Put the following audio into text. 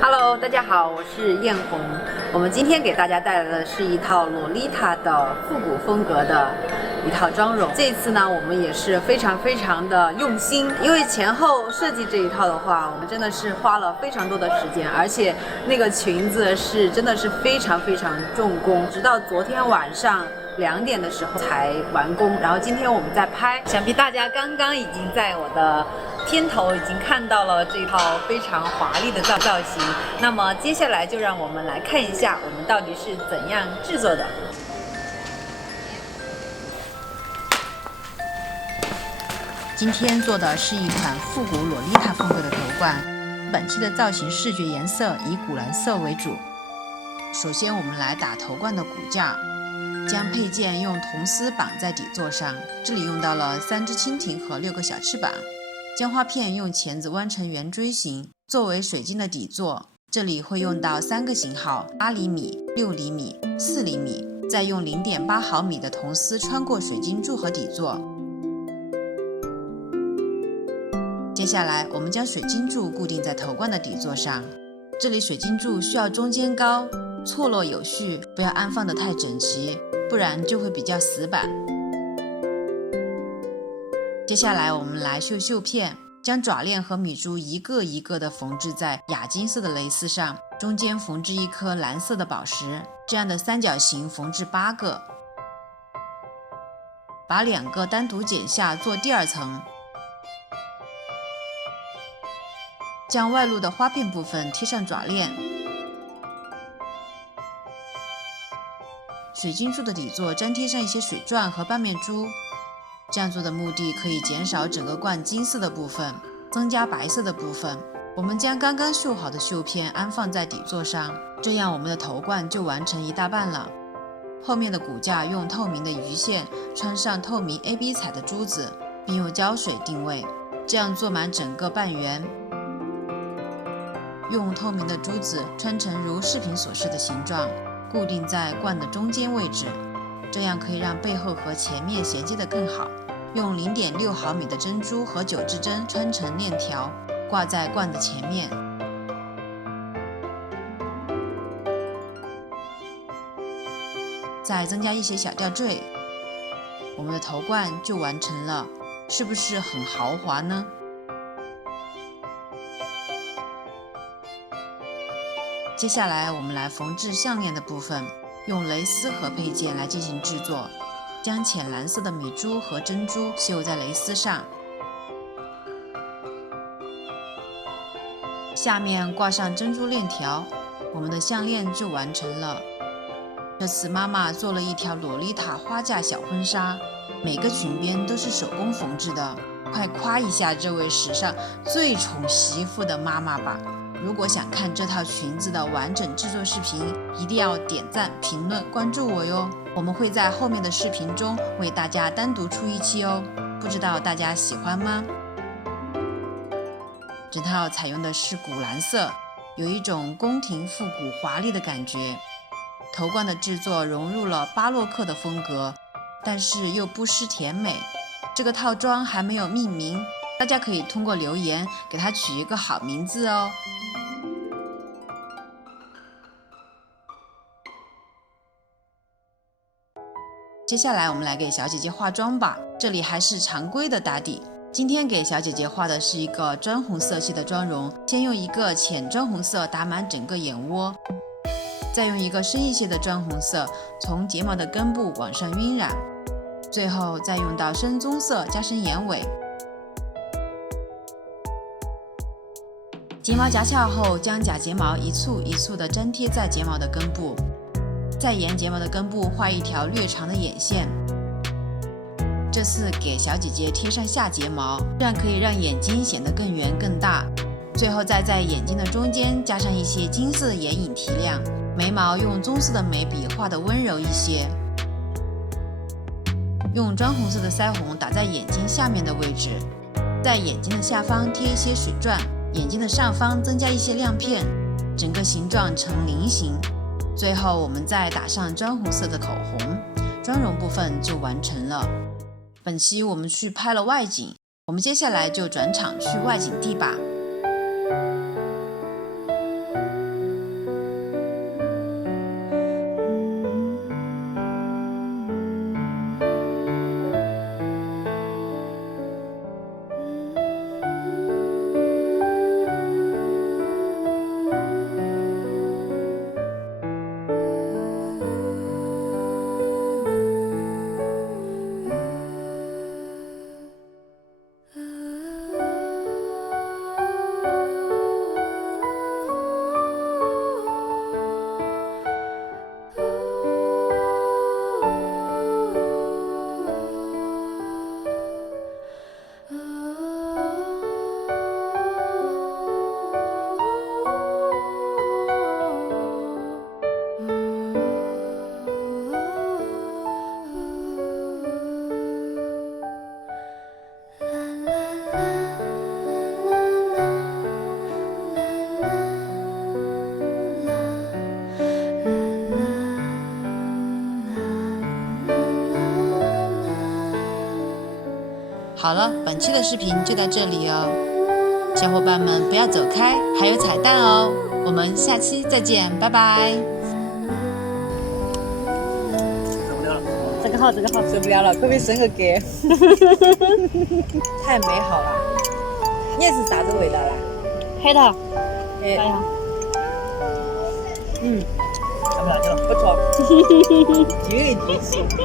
Hello，大家好，我是艳红。我们今天给大家带来的是一套洛丽塔的复古风格的一套妆容。这一次呢，我们也是非常的用心，因为前后设计这一套的话，我们真的是花了非常多的时间，而且那个裙子是真的是非常重工，直到昨天晚上2点的时候才完工。然后今天我们在拍，想必大家刚刚已经在我的片头已经看到了这套非常华丽的造型。那么接下来就让我们来看一下我们到底是怎样制作的。今天做的是一款复古洛丽塔风格的头冠，本期的造型视觉颜色以古蓝色为主。首先我们来打头冠的骨架，将配件用铜丝绑在底座上，这里用到了3只蜻蜓和6个小翅膀。将花片用钳子弯成圆锥形，作为水晶的底座，这里会用到3个型号：8厘米、6厘米、4厘米，再用0.8毫米的铜丝穿过水晶柱和底座。接下来我们将水晶柱固定在头冠的底座上，这里水晶柱需要中间高，错落有序，不要安放得太整齐，不然就会比较死板。接下来我们来绣片，将爪链和米珠一个一个的缝制在亚金色的蕾丝上，中间缝制一颗蓝色的宝石，这样的三角形缝制8个，把2个单独剪下做第2层，将外露的花片部分贴上爪链。水晶柱的底座粘贴上一些水钻和半面珠，这样做的目的可以减少整个冠金色的部分，增加白色的部分。我们将刚刚绣好的绣片安放在底座上，这样我们的头冠就完成1大半了。后面的骨架用透明的鱼线穿上透明 AB 彩的珠子，并用胶水定位，这样做满整个半圆。用透明的珠子穿成如视频所示的形状，固定在冠的中间位置，这样可以让背后和前面衔接得更好。用0.6毫米的珍珠和9支针穿成链条，挂在冠的前面。再增加一些小吊坠，我们的头冠就完成了，是不是很豪华呢？接下来我们来缝制项链的部分，用蕾丝和配件来进行制作。将浅蓝色的米珠和珍珠绣在蕾丝上，下面挂上珍珠链条，我们的项链就完成了。这次妈妈做了一条洛丽塔花架小婚纱，每个裙边都是手工缝制的，快夸一下这位史上最宠媳妇的妈妈吧！如果想看这套裙子的完整制作视频，一定要点赞、评论、关注我哟！我们会在后面的视频中为大家单独出一期哦，不知道大家喜欢吗？整套采用的是古蓝色，有一种宫廷复古华丽的感觉。头冠的制作融入了巴洛克的风格，但是又不失甜美。这个套装还没有命名，大家可以通过留言给它取一个好名字哦。接下来我们来给小姐姐化妆吧，这里还是常规的打底。今天给小姐姐画的是一个砖红色系的妆容，先用一个浅砖红色打满整个眼窝，再用一个深一些的砖红色从睫毛的根部往上晕染，最后再用到深棕色加深眼尾。睫毛夹翘后，将假睫毛一簇一簇地粘贴在睫毛的根部，再沿睫毛的根部画一条略长的眼线。这次给小姐姐贴上下睫毛，这样可以让眼睛显得更圆更大。最后再在眼睛的中间加上一些金色的眼影提亮，眉毛用棕色的眉笔画得温柔一些。用砖红色的腮红打在眼睛下面的位置，在眼睛的下方贴一些水钻，眼睛的上方增加一些亮片，整个形状呈菱形。最后我们再打上砖红色的口红，妆容部分就完成了。本期我们去拍了外景，我们接下来就转场去外景地吧。好了，本期的视频就到这里哦，小伙伴们不要走开，还有彩蛋哦，我们下期再见，拜拜。这个好受不了了，可不可以升个格？太美好了。你也是啥子味道啦？黑糖，哎，加油！嗯，咱们来去了。不错，精益求精。